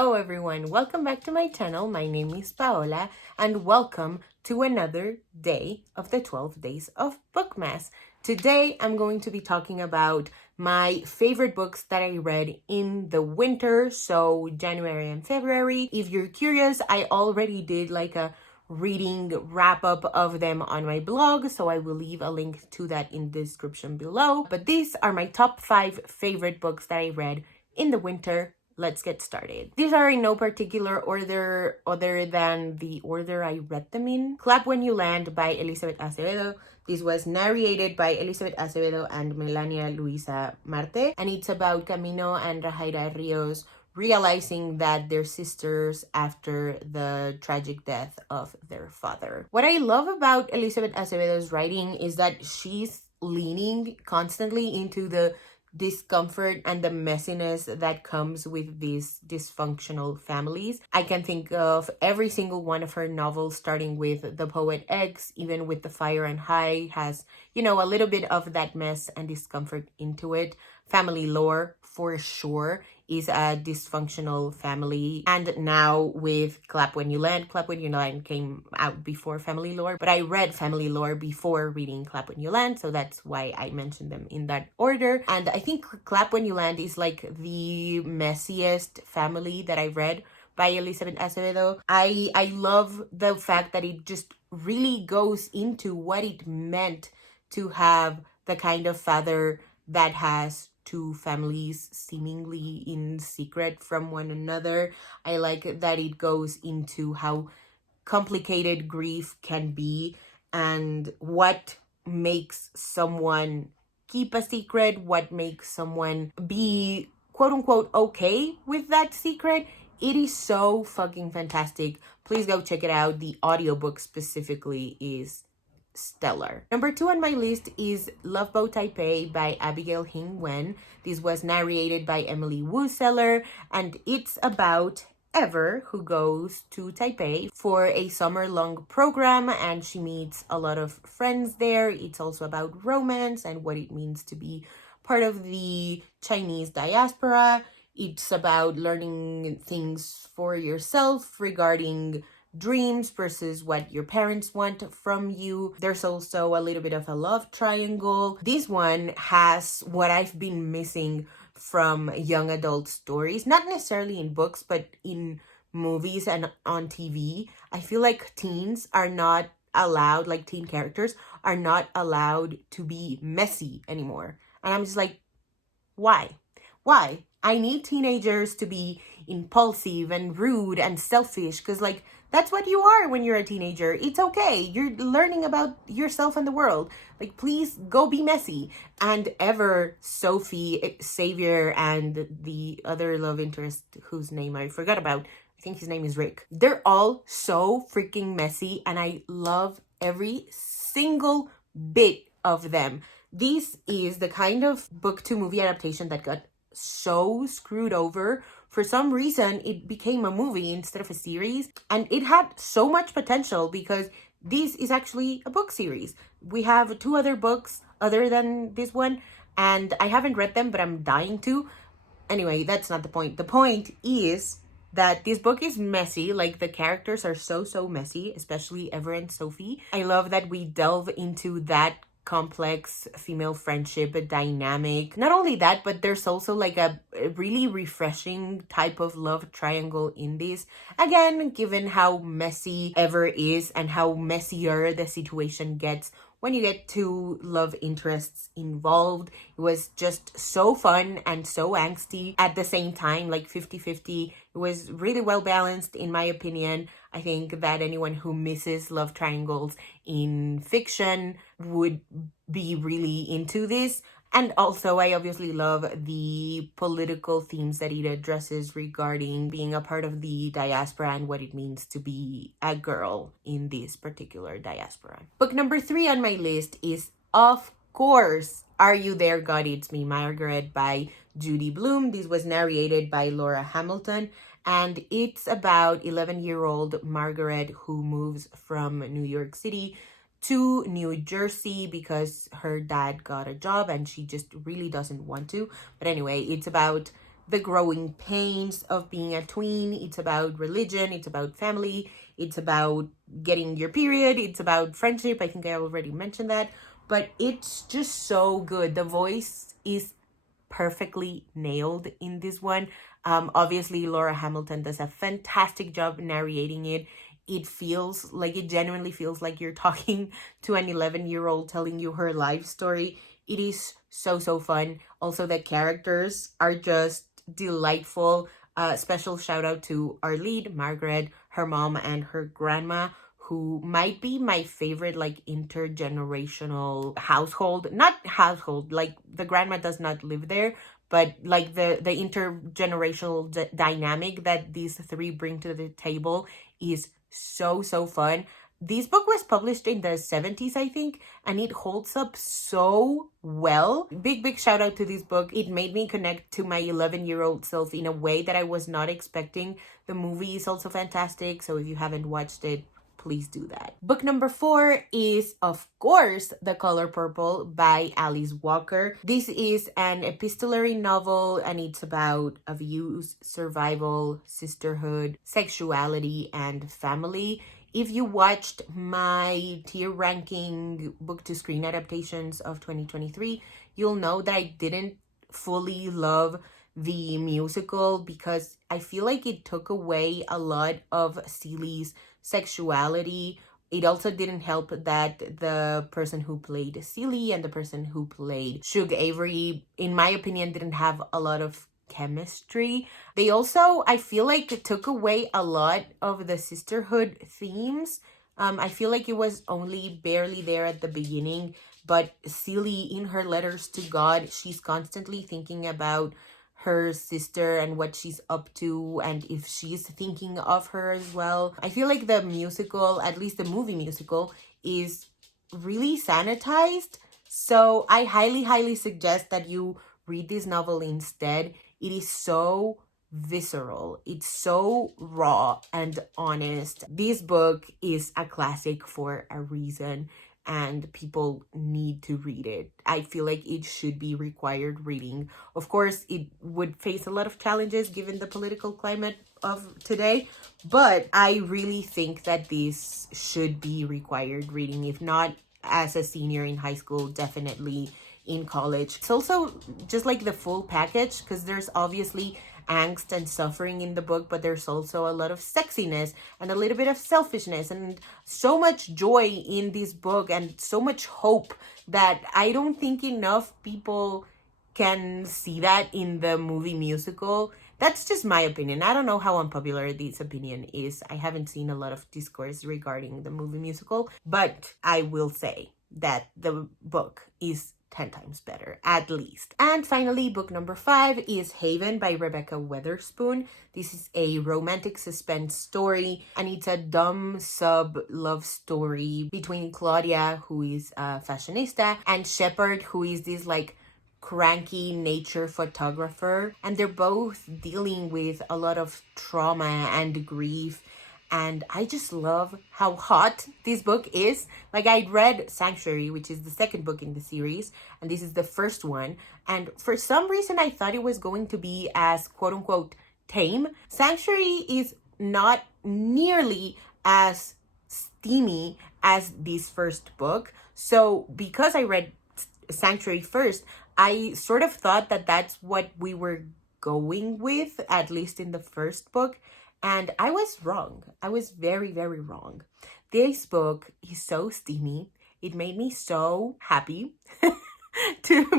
Hello everyone, welcome back to my channel. My name is Paola and welcome to another day of the 12 days of bookmas. Today I'm going to be talking about my favorite books that I read in the winter, so January and February. If you're curious, I already did like a reading wrap up of them on my blog, so I will leave a link to that in the description below. But these are my top 5 favorite books that I read in the winter. Let's get started. These are in no particular order other than the order I read them in. Clap When You Land by Elizabeth Acevedo. This was narrated by Elizabeth Acevedo and Melania Luisa Marte, and it's about Camino and Rajaira Rios realizing that they're sisters after the tragic death of their father. What I love about Elizabeth Acevedo's writing is that she's leaning constantly into the discomfort and the messiness that comes with these dysfunctional families. I can think of every single one of her novels, starting with The Poet X, even with The Fire and High, has, a little bit of that mess and discomfort into it. Family Lore, for sure, is a dysfunctional family. And now with Clap When You Land. Clap When You Land came out before Family Lore, but I read Family Lore before reading Clap When You Land, so that's why I mentioned them in that order. And I think Clap When You Land is like the messiest family that I read by Elizabeth Acevedo. I love the fact that it just really goes into what it meant to have the kind of father that has two families seemingly in secret from one another. I like that it goes into how complicated grief can be and what makes someone keep a secret, what makes someone be quote unquote okay with that secret. It is so fucking fantastic. Please go check it out. The audiobook specifically is stellar. Number 2 on my list is Loveb Taipe by Abigail Hing Wen. This was narrated by Emily Wooseller, and it's about Ever, who goes to Taipei for a summer-long program, and she meets a lot of friends there. It's also about romance and what it means to be part of the Chinese diaspora. It's about learning things for yourself regarding dreams versus what your parents want from you. There's also a little bit of a love triangle. This one has what I've been missing from young adult stories, not necessarily in books, but in movies and on TV. I feel like teens are not allowed, like teen characters are not allowed to be messy anymore. And I'm just like, why? Why? I need teenagers to be impulsive and rude and selfish, because like that's what you are when you're a teenager. It's okay. You're learning about yourself and the world. Like, please go be messy. And Ever, Sophie, Xavier, and the other love interest whose name I forgot about, I think his name is Rick. They're all so freaking messy, and I love every single bit of them. This is the kind of book to movie adaptation that got so screwed over. For some reason, it became a movie instead of a series, and it had so much potential because this is actually a book series. We have 2 other books other than this one, and I haven't read them, but I'm dying to. Anyway, that's not the point. The point is that this book is messy. Like, the characters are so messy, especially Ever and Sophie. I love that we delve into that complex female friendship dynamic. Not only that, but there's also like a really refreshing type of love triangle in this. Again, given how messy Ever is and how messier the situation gets when you get 2 love interests involved. It was just so fun and so angsty at the same time, like 50-50. It was really well balanced, in my opinion. I think that anyone who misses love triangles in fiction would be really into this. And also, I obviously love the political themes that it addresses regarding being a part of the diaspora and what it means to be a girl in this particular diaspora. Book number 3 on my list is, of course, Are You There, God? It's Me Margaret by Judy Blume. This was narrated by Laura Hamilton, and it's about 11-year-old Margaret who moves from New York City to New Jersey because her dad got a job and she just really doesn't want to. But anyway, it's about the growing pains of being a tween. It's about religion, it's about family, it's about getting your period, it's about friendship. I think I already mentioned that, but it's just so good. The voice is perfectly nailed in this one. Obviously, Laura Hamilton does a fantastic job narrating it. It genuinely feels like you're talking to an 11-year-old telling you her life story. It is so, so fun. Also, the characters are just delightful. Special shout out to our lead, Margaret, her mom, and her grandma, who might be my favorite, like, intergenerational household. Not household, like, the grandma does not live there, but like the intergenerational dynamic that these three bring to the table is so, so fun. This book was published in the 70s, I think, and it holds up so well. Big shout out to this book. It made me connect to my 11-year-old self in a way that I was not expecting. The movie is also fantastic, so if you haven't watched it, please do that. Book number 4 is, of course, The Color Purple by Alice Walker. This is an epistolary novel, and it's about abuse, survival, sisterhood, sexuality, and family. If you watched my tier ranking book to screen adaptations of 2023, you'll know that I didn't fully love the musical because I feel like it took away a lot of Celie's sexuality. It also didn't help that the person who played Celie and the person who played Shug Avery, in my opinion, didn't have a lot of chemistry. They also, I feel like, it took away a lot of the sisterhood themes. I feel like it was only barely there at the beginning, but Celie, in her letters to God, she's constantly thinking about her sister and what she's up to, and if she's thinking of her as well. I feel like the musical, at least the movie musical, is really sanitized. So I highly suggest that you read this novel instead. It is so visceral. It's so raw and honest. This book is a classic for a reason, and people need to read it. I feel like it should be required reading. Of course, it would face a lot of challenges given the political climate of today, but I really think that this should be required reading. If not as a senior in high school, definitely in college. It's also just like the full package, because there's obviously angst and suffering in the book, but there's also a lot of sexiness and a little bit of selfishness and so much joy in this book and so much hope that I don't think enough people can see that in the movie musical. That's just my opinion. I don't know how unpopular this opinion is. I haven't seen a lot of discourse regarding the movie musical, but I will say that the book is 10 times better, at least. And finally, book number 5 is Haven by Rebecca Weatherspoon. This is a romantic suspense story, and it's a dumb sub love story between Claudia, who is a fashionista, and Shepard, who is this like cranky nature photographer. And they're both dealing with a lot of trauma and grief. And I just love how hot this book is. Like, I'd read Sanctuary, which is the second book in the series, and this is the first one. And for some reason, I thought it was going to be as quote-unquote tame. Sanctuary is not nearly as steamy as this first book. So because I read Sanctuary first, I sort of thought that that's what we were going with, at least in the first book. And I was wrong. I was very wrong. This book is so steamy. It made me so happy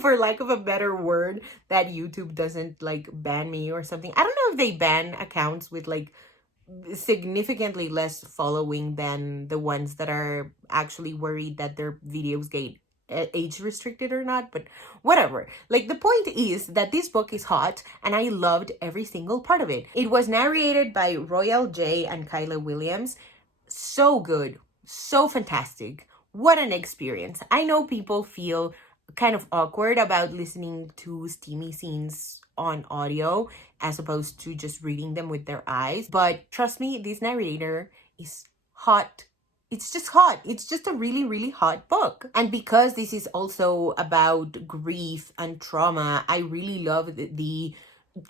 for lack of a better word, that YouTube doesn't like ban me or something. I don't know if they ban accounts with like significantly less following than the ones that are actually worried that their videos get age restricted or not, but whatever. Like, the point is that this book is hot, and I loved every single part of it. It was narrated by Royal J and Kyla Williams. So good, so fantastic. What an experience. I know people feel kind of awkward about listening to steamy scenes on audio as opposed to just reading them with their eyes, but trust me, this narrator is hot. It's just hot. It's just a really hot book. And because this is also about grief and trauma, I really love the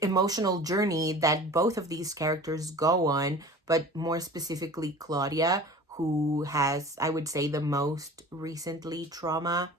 emotional journey that both of these characters go on, but more specifically Claudia, who has, I would say, the most recent trauma,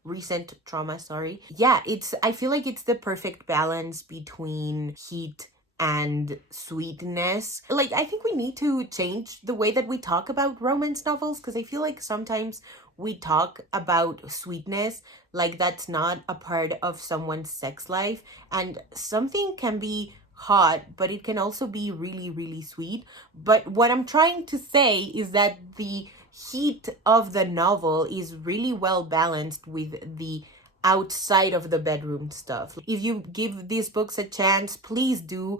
sorry. Yeah, I feel like it's the perfect balance between heat and sweetness. Like, I think we need to change the way that we talk about romance novels, because I feel like sometimes we talk about sweetness like that's not a part of someone's sex life, and something can be hot, but it can also be really, really sweet. But what I'm trying to say is that the heat of the novel is really well balanced with the outside of the bedroom stuff. If you give these books a chance, please do.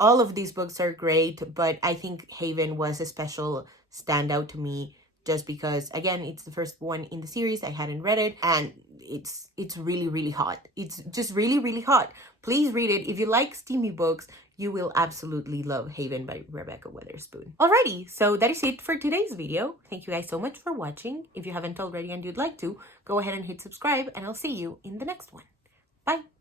All of these books are great, but I think Haven was a special standout to me just because, again, it's the first one in the series. I hadn't read it, and it's really, really hot. It's just really, really hot. Please read it. If you like steamy books, you will absolutely love Haven by Rebecca Weatherspoon. Alrighty, so that is it for today's video. Thank you guys so much for watching. If you haven't already and you'd like to, go ahead and hit subscribe, and I'll see you in the next one. Bye!